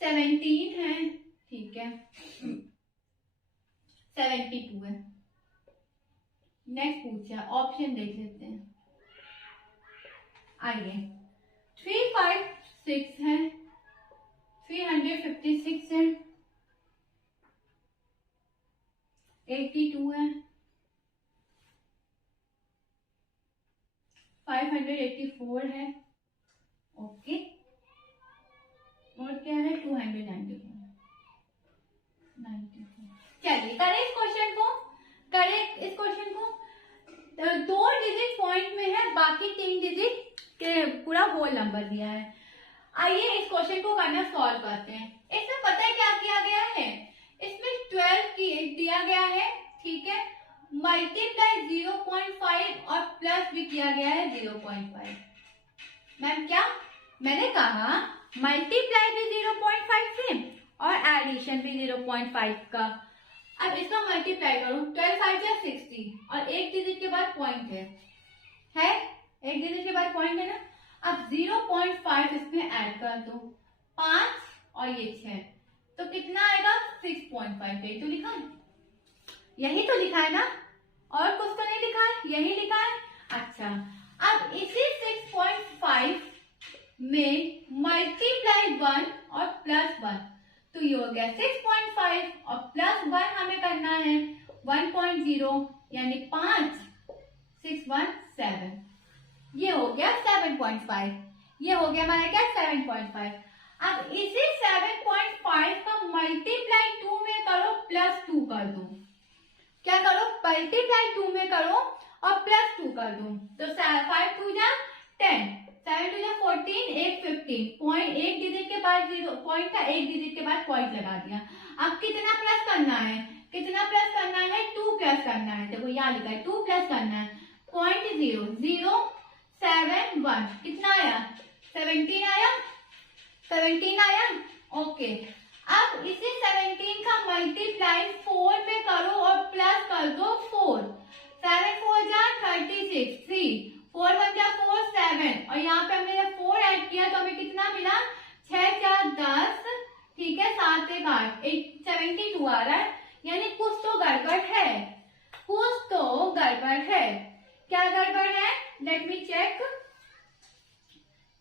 17 है, ठीक है, 72 है। नेक्स्ट पूछा, ऑप्शन देख लेते हैं। आइए, 356 है, 356 है, 82 है, 584 है, ओके, और क्या है? 294। चलिए करें इस क्वेश्चन को, दो डिजिट पॉइंट में है, बाकी 3 डिजिट के पूरा होल नंबर दिया है। आइए इस क्वेश्चन को करना सॉल्व करते हैं। इसमें पता है क्या किया गया है? इसमें 12 दिया गया है, ठीक है, मल्टीप्लाई 0.5 और प्लस भी किया गया है 0.5। मैम क्या? मैंने कहा मल्टीप्लाई भी 0.5 से और एडिशन भी 0.5 का। अब इसका मल्टीप्लाई करो, 12 5 या 60 और एक डिजिट के बाद पॉइंट है एक डिजिट के बाद पॉइंट है ना। अब 0.5 इसमें ऐड कर दो, 5 और ये 6, तो कितना आएगा 6.5। यही तो लिखा है, यही तो लिखा है ना, और कुछ तो नहीं लिखा है, यही लिखा है। अच्छा, अब इसी 6.5 में मल्टीप्लाई 1 और प्लस 1, तो ये हो गया 6.5 और प्लस 1 हमें करना है 1.0 यानी 5, 6 1 7, ये हो गया 7.5, ये हो गया हमारा क्या 7.5। अब इसी 7.5 का मल्टीप्लाई 2 में करो प्लस 2 कर दो, क्या करो मल्टीप्लाई 2 में करो और प्लस 2 कर दो, तो 5 2 जा 10, 7 2 जा 14, 8 15, पॉइंट एक डिजिट के बाद 0 पॉइंट था, एक डिजिट के बाद पॉइंट लगा दिया। अब कितना प्लस करना है, कितना प्लस करना है 2 प्लस करना है, देखो यहाँ लिखा है 2 प्लस करना है, 0.0 0 7 1, कितना आया 17 आया, 17 आया। ओके, अब इसी 17 का मल्टीप्लाई 4 में करो और प्लस कर दो 4, 7 4 जा 36, 3 4 1 जा 4 7, और यहाँ पे हमने 4 ऐड किया तो हमें कितना मिला 6 4 10, ठीक है 7 1 8, 72 आ रहा है, यानी कुछ तो गड़बड़ है, कुछ तो गड़बड़ है। क्या गड़बड़ है, लेट मी चेक।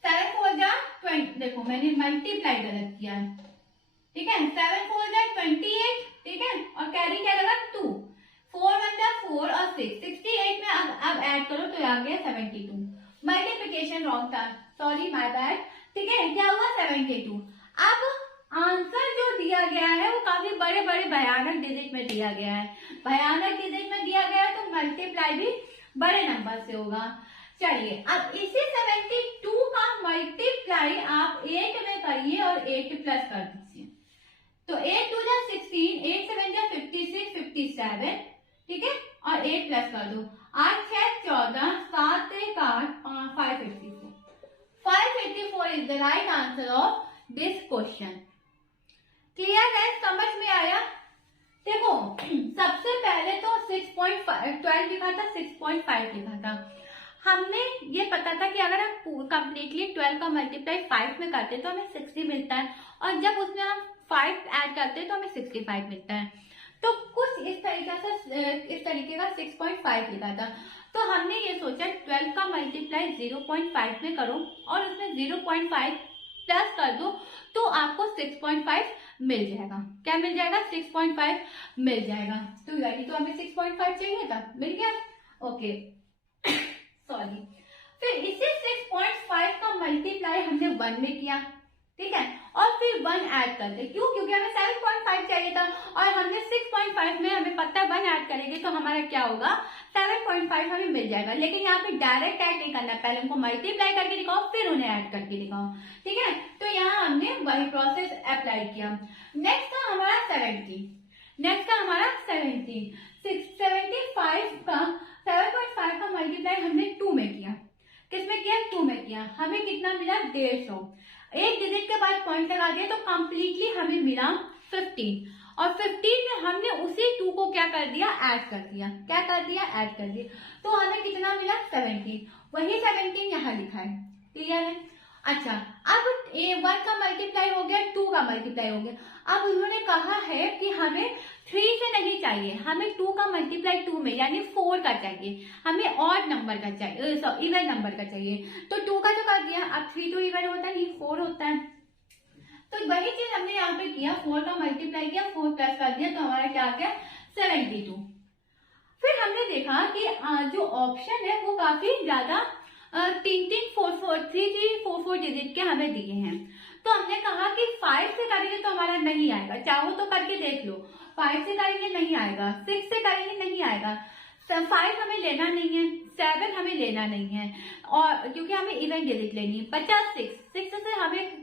7 4 जा 20, देखो मैंने मल्टीप्लाई गलत किया है, ठीक है 7 4 जा 28, ठीक है, और कैरी क्या लगा 2, 4 1 जा 4 और 6, 68 में अब ऐड करो तो आ गया 72, मल्टीप्लिकेशन रॉन्ग था, सॉरी माय बैड, ठीक है क्या हुआ 72। अब आंसर जो दिया गया है वो काफी बड़े बड़े भयानक डिजिट में दिया गया है, भयानक डिजिट में दिया गया है तो मल्टीप्लाई भी बड़े नंबर से होगा। चलिए अब इसी 72 का मल्टीप्लाई आप 8 में करिए और 8 प्लस कर दीजिए, तो 8 2 जा 16, 8 7 जा 56 57, ठीक है, और 8 प्लस कर दो, 8 6 14, 7 1 8, 584, 584 is the right answer of this question. Clear है, समझ में आया। देखो सबसे पहले तो 6.12 लिखा था, 6.5 लिखा था, हमने ये पता था कि अगर हम कंप्लीटली 12 का मल्टीप्लाई 5 में करते तो हमें 60 मिलता है, और जब उसमें हम 5 ऐड करते हैं तो हमें 65 मिलता है, तो कुछ इस तरीके का 6.5 लिखा था। तो हमने ये सोचा 12 का मल्टीप्लाई 0.5 में करो और उसमें 0.5 प्लस कर दो तो आपको 6.5 मिल जाएगा। क्या मिल जाएगा 6.5 मिल जाएगा, तो यानी तो हमें 6.5 चाहिए था, मिल गया। ओके सॉरी, फिर इसी 6.5 का मल्टीप्लाई हमने 1 में किया, ठीक है, और फिर 1 ऐड करते, क्यों, क्योंकि हमें 7.5 चाहिए था और हमने 6.5 में हमें पता है 1 ऐड करेंगे तो हमारा क्या होगा 7.5 हमें मिल जाएगा। लेकिन यहाँ पे डायरेक्ट ऐड नहीं करना, पहले उनको मल्टीप्लाई करके दिखाओ फिर उन्हें ऐड करके दिखाओ, ठीक है, तो यहाँ हमने वही प्रोसेस अप्लाई किया। नेक्स्ट था हमारा 70, नेक्स्ट का हमारा 70, 75 का 7.5 का मल्टीप्लाई हमने 2 में किया, किसमें किया 2 में किया, हमें कितना मिला 150, एक डिजिट के बाद पॉइंट लगा दिया तो कंप्लीटली हमें मिला 15, और 15 में हमने उसी 2 को क्या कर दिया ऐड कर दिया, क्या कर दिया ऐड कर दिया, तो हमें कितना मिला 17, वही 17 यहाँ लिखा है, क्लियर है। अच्छा, अब 1 का मल्टीप्लाई हो गया, 2 का मल्टीप्लाई हो गया, अब उन्होंने कहा है कि हमें 3 से नहीं चाहिए, हमें 2 का मल्टीप्लाई 2 में यानी 4 का चाहिए, हमें ऑड नंबर का चाहिए, इवन नंबर का चाहिए, तो 2 का तो कर दिया, अब 3 तो इवन होता है, ये 4 होता है, तो वही चीज हमने यहाँ पे किया, 4 का मल्टीप्लाई किया, 4 प्लस कर दिया, तो हमारा क्या आ गया 72। फिर हमने देखा कि जो ऑप्शन है वो काफी ज्यादा 3 डिजिट के हमें दिए हैं, तो हमने कहा कि 5 से करेंगे तो हमारा नहीं आएगा, चाहो तो करके देख लो, 5 से करेंगे नहीं आएगा, 6 से करेंगे नहीं आएगा, 5 हमें लेना नहीं है, 7 हमें लेना नहीं है, और क्योंकि हमें इवन डिजिट लेनी है, 50 6 से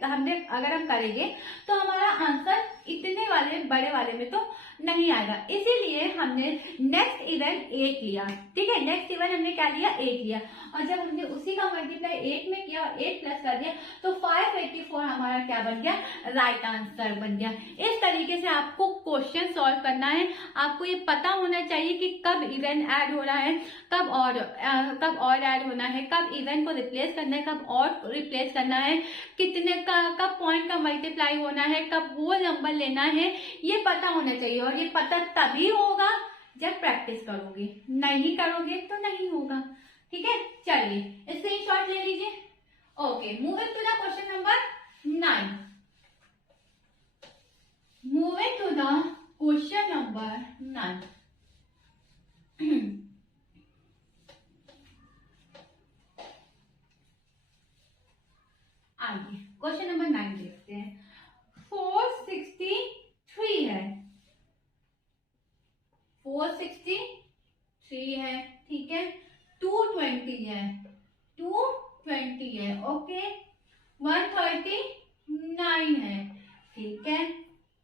हमने अगर हम करेंगे तो हमारा आंसर इतने वाले बड़े वाले में तो नहीं आएगा, इसीलिए हमने नेक्स्ट इवन 8 लिया, ठीक है, नेक्स्ट इवन हमने क्या लिया 8 लिया, और जब हमने उसी का मल्टीप्लाई 8 में किया और 8 प्लस कर दिया तो 5 584 हमारा क्या बन गया, राइट आंसर बन गया। इस तरीके से आपको क्वेश्चन सॉल्व करना है। आपको ये पता होना चाहिए कि कब इवेंट ऐड हो रहा है, कब और ऐड होना है, कब इवेंट को रिप्लेस करना है, कब और रिप्लेस करना है, कितने का कब पॉइंट का मल्टीप्लाई होना है, कब वो नंबर लेना है, ये पता होना चाहिए। और ये पता तभी होगा जब प्रैक्टिस करोगे, नहीं करोगे तो नहीं होगा। ठीक है, चलिए स्क्रीनशॉट ले लीजिए। Okay, moving to the question number 9। Moving to the question number 9। आइए क्वेश्चन नंबर 9 देखते हैं। 463 है, 463 है, ठीक है। 220 है, 220 है, ओके। 139 है, ठीक है।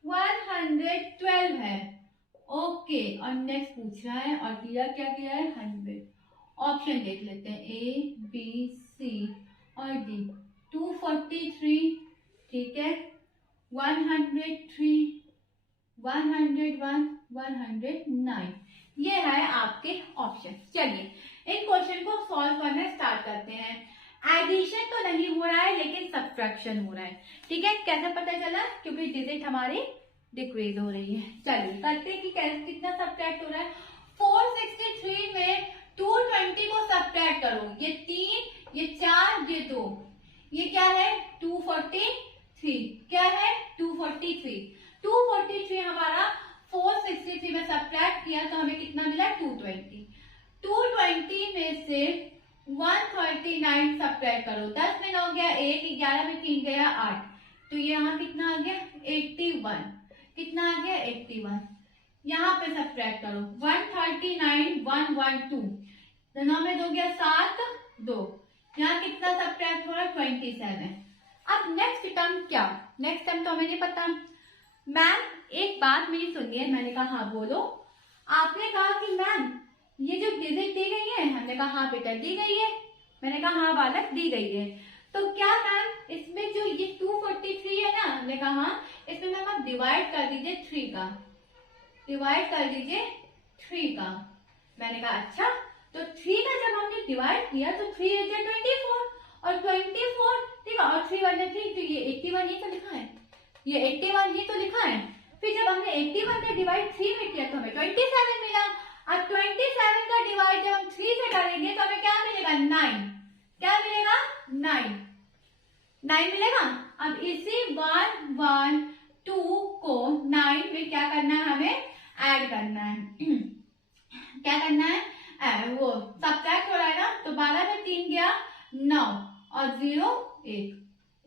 112 है, ओके। और नेक्स्ट पूछ रहा है और दिया क्या किया है, 100। ऑप्शन देख लेते हैं, ए बी सी और डी। 243, ठीक है। 103, 101, 109, ये है आपके ऑप्शन। चलिए इन क्वेश्चन को सॉल्व करना स्टार्ट करते हैं। एडिशन तो नहीं हो रहा है लेकिन सब्ट्रैक्शन हो रहा है, ठीक है। कैसे पता चला, क्योंकि डिजिट हमारी डिक्रीज हो रही है। चलिए करते हैं कि कितना सब्ट्रैक्ट हो रहा है। 463 में 220 को सब्ट्रैक्ट करो, ये 3, ये 4, ये 2, ये क्या है 243, क्या है 243। 243 हमारा 463 में सब्ट्रैक्ट किया तो हमें कितना मिला, 220। 220 में से 139 सब्ट्रैक्ट करो, 10 में 9 गया 1, 11 में 3 गया 8, तो ये यहाँ कितना आ गया 81। कितना आ गया 81। यहाँ पे सब्ट्रैक्ट करो 139, 112, 9 में 2 गया 7, 2, यहाँ कितना सब्ट्रैक्ट हो रहा है 27। अब नेक्स्ट टर्म क्या, नेक्स्ट टर्म तो हमें नहीं पता। मैम एक बात मेरी सुनिए, मैंने कहा हाँ बोलो। आपने कहा कि मैम ये जो डिजिट दी गई है, हमने कहा हाँ बेटा दी गई है, मैंने कहा हाँ बालक दी गई है। तो क्या मैम इसमें जो ये 243 है ना, हमने कहा हाँ, इसमें मैम आप डिवाइड कर दीजिए 3 का, डिवाइड कर दीजिए 3 का। मैंने कहा अच्छा, तो 3 का जब हमने डिवाइड किया तो 3 इज 24 और 24, ठीक है, और 3 1 3, तो ये 81 ही तो लिखा है, ये 81 ही तो लिखा है। फिर जब हमने 81 का डिवाइड 3 में किया तो हमें 27 मिला। अब 27 का डिवाइड जब हम 3 से करेंगे तो हमें क्या मिलेगा, 9। क्या मिलेगा, 9 मिलेगा। अब इसी 112 को 9 में क्या करना है, हमें ऐड करना है। क्या करना है, वो सब्ट्रैक्ट हो रहा है ना, तो 12 में 3 गया 9 और 0 1,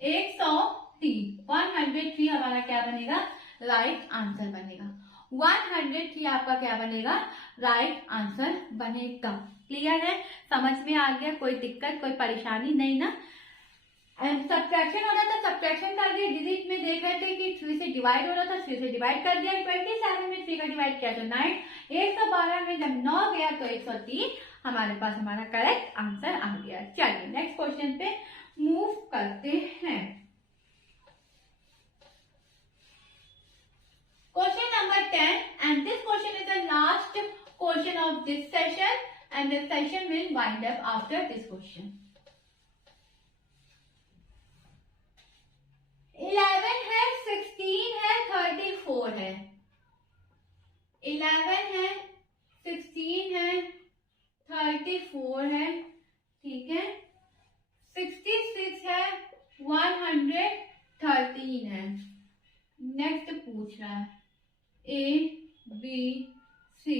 103। 103 हमारा क्या बनेगा, राइट आंसर बनेगा। 103 आपका क्या बनेगा, राइट आंसर बनेगा। क्लियर है, समझ में आ गया, कोई दिक्कत कोई परेशानी नहीं ना। एंड सब्ट्रैक्शन हो रहा था, सब्ट्रैक्शन कर दिया। डिजिट में देख रहे थे कि 3 से डिवाइड हो रहा था, 3 से डिवाइड कर दिया। 27 में 3 का डिवाइड किया तो 9, 112 में जब 9 गया तो 103, हमारे पास हमारा करेक्ट आंसर आ गया। चलिए नेक्स्ट क्वेश्चन पे मूव करते हैं। Question number 10, and this question is the last question of this session, and the session will wind up after this question. 11 है, 16 है, 34 है। 11 है, 16 है, 34 है, ठीक है। 66 है, 113 है। नेक्स्ट पूछ रहा है ए बी सी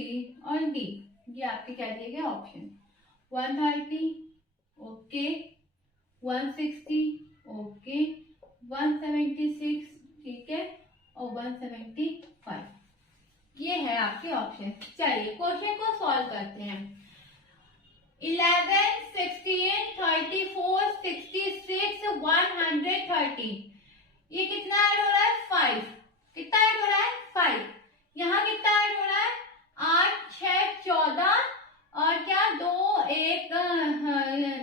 और डी, ये आपके क्या दिए गए ऑप्शन। 130 ओके, 160 ओके, 176 ठीक है, और 175, ये है आपके ऑप्शन। चलिए क्वेश्चन को सॉल्व करते हैं। 11, 16, 34, 66, 130, ये कितना ऐड हो रहा है, 5। कितना ऐड हो रहा है, 5। यहाँ कितना ऐड हो रहा है, 8, 6, 14 और क्या 2, 1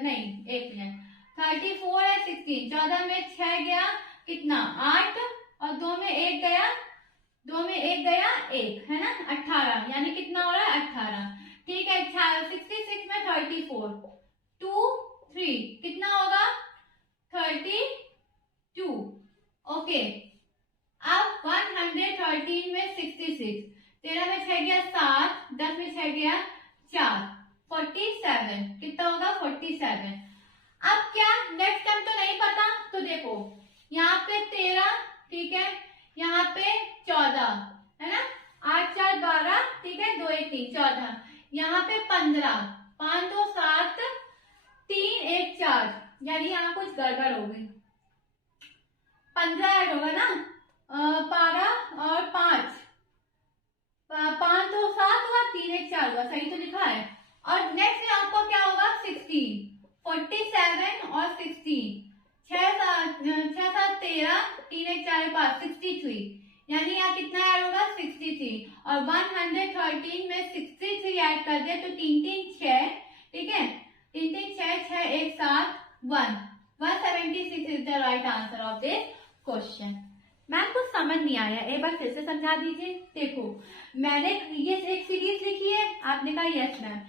नहीं 1 मिनट, 34 है 16, 14 में 6 गया कितना 8 और 2 में 1 गया, 2 में 1 गया 1 है ना 18, यानी कितना हो रहा है 18। ठीक है 66 में 34 2 3 कितना होगा 32। ओके अब 113 में 66, 13 में 6 गया 7, 10 में 6 गया 4, 47 कितना होगा 47। अब क्या नेक्स्ट टाइम तो नहीं पता, तो देखो यहाँ पे 13, ठीक है यहाँ पे 14 है ना, 8 4 12, ठीक है 2 1 3 14, यहाँ पे 15, 5 2 7, 3 1 4, यानी यहाँ कुछ गड़बड़ हो गई। 15 ऐड होगा ना 12 और 5 5 2 7 हुआ, 3 1 4 हुआ, सही तो लिखा है। और नेक्स्ट यहाँ पर क्या होगा 16, 47 और 16, 6 7 13, 3 1 4 5 63, यानी यहाँ कितना ऐड होगा 63। और 113 में 63 ऐड कर दिया तो 3 3 6, ठीक है 3 3 6 6 1 7 1, 176 is the right answer of this question. Ma'am कुछ समझ नहीं आया, एक बार फिर से समझा दीजिए। देखो मैंने ये एक सीरीज लिखी है, आपने कहा यस मैम।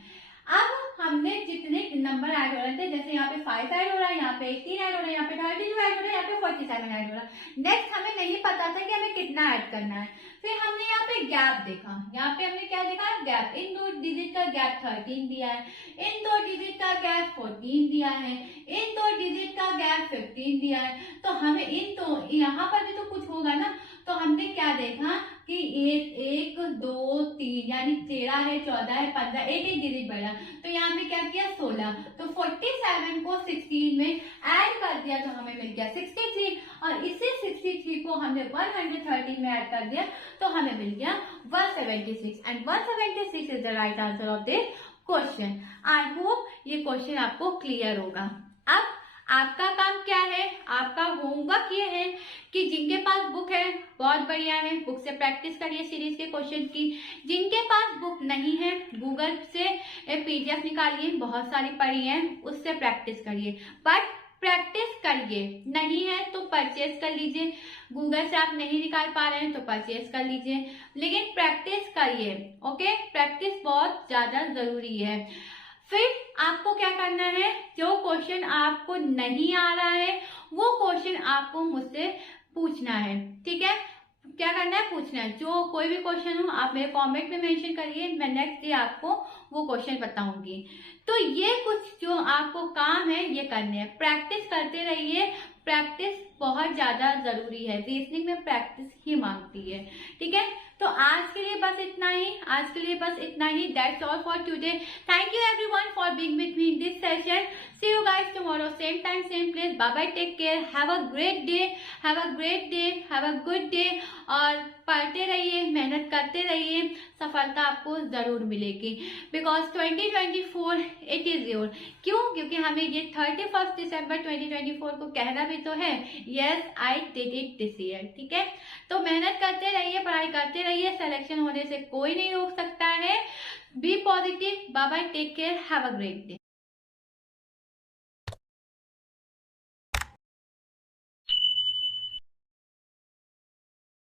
अब हमने जितने नंबर ऐड हो रहे थे, जैसे यहाँ पे 5 ऐड हो रहा है, यहाँ पे 18 ऐड हो रहा है, यहाँ पे 32 ऐड हो रहा है, यहाँ पे 47 ऐड हो रहा है। नेक्स्ट हमें नहीं पता था कि हमें कितना ऐड करना है, फिर हमने यहाँ पे गैप देखा, यहाँ पे हमने क्या देखा गैप, इन 2 डिजिट का गैप 13 दिया है, इन 2 डिजिट का गैप 14 दिया है, इन 2 डिजिट का गैप 15 दिया है, तो हमें इन तो यहाँ पर भी तो कुछ होगा ना। तो हमने क्या देखा कि 1 2 3 यानी 13 है 14 है 15, एक एक डिजिट बढ़ा, तो यहाँ पे क्या किया 16, तो 47 को 16 में ऐड कर दिया तो हमें मिल गया 63, और इसी 63 को हमने 113 में ऐड कर दिया तो हमें मिल गया 176, and 176 is the right answer of this question. I hope ये क्वेश्चन आपको क्लियर होगा। अब आपका काम क्या है, आपका होमवर्क ये है कि जिनके पास बुक है बहुत बढ़िया है, बुक से प्रैक्टिस करिए सीरीज के क्वेश्चन की। जिनके पास बुक नहीं है गूगल से पीडीएफ निकालिए, बहुत सारी पढ़ी है, उससे प्रैक्टिस करिए, बट प्रैक्टिस करिए। नहीं है तो परचेज कर लीजिए, गूगल से आप नहीं निकाल पा रहे हैं तो परचेज कर लीजिए, लेकिन प्रैक्टिस करिए। ओके, प्रैक्टिस बहुत ज्यादा जरूरी है। फिर आपको क्या करना है, जो क्वेश्चन आपको नहीं आ रहा है वो क्वेश्चन आपको मुझसे पूछना है, ठीक है। क्या करना है, पूछना है। जो कोई भी क्वेश्चन हो आप मेरे कमेंट में मेंशन करिए, मैं नेक्स्ट डे आपको वो क्वेश्चन बताऊंगी। तो ये कुछ जो आपको काम है ये करने हैं, प्रैक्टिस करते रहिए, प्रैक्टिस बहुत ज्यादा जरूरी है, रीजनिंग में प्रैक्टिस ही मांगती है, ठीक है। तो आज के लिए बस इतना ही, that's all for today. Thank you everyone for being with me in this session. See you guys tomorrow same time same place. Bye bye, take care, have a great day, have a good day. और पढ़ते रहिए, मेहनत करते रहिए, सफलता आपको जरूर मिलेगी, बिकॉज 2024 इट इज योर। क्यों? क्योंकि हमें ये 31 दिसंबर 2024 को कहना भी तो है, yes I did it this year, ठीक है। तो मेहनत करते रहिए, पढ़ाई करते रहिए, सिलेक्शन होने से कोई नहीं रोक सकता है। Be positive, bye bye, take care, have a great day.